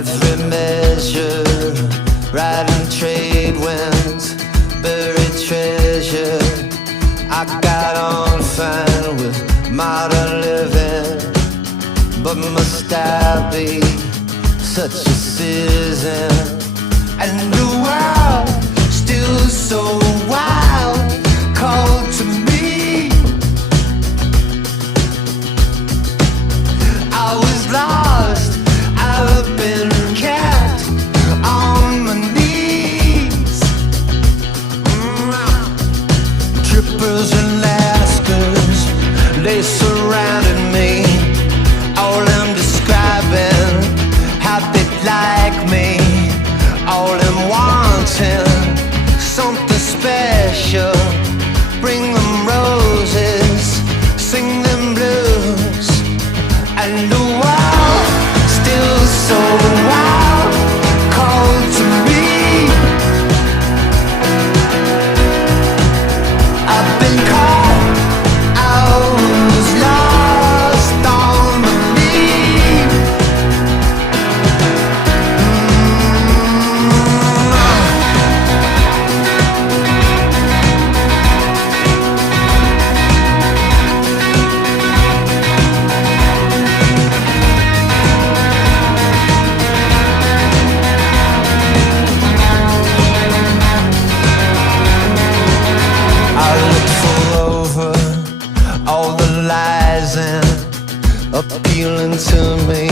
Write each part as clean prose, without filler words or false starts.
every measure, riding trade winds, buried treasure. I got on fine with modern living, but must I be such a citizen? And the world still so wild, called to me. I was lost, I've been kept on my knees. Trippers and Lascars, they surrounded me. All them describing how they'd like me. All them wanting something special. Bring them roses, sing them blues. And the world still so wild, called to me. I've been caught, I was lost on my knees. I looked full over all the lies and appealing to me,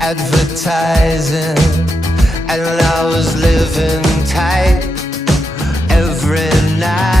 advertising, and I was living tight every night.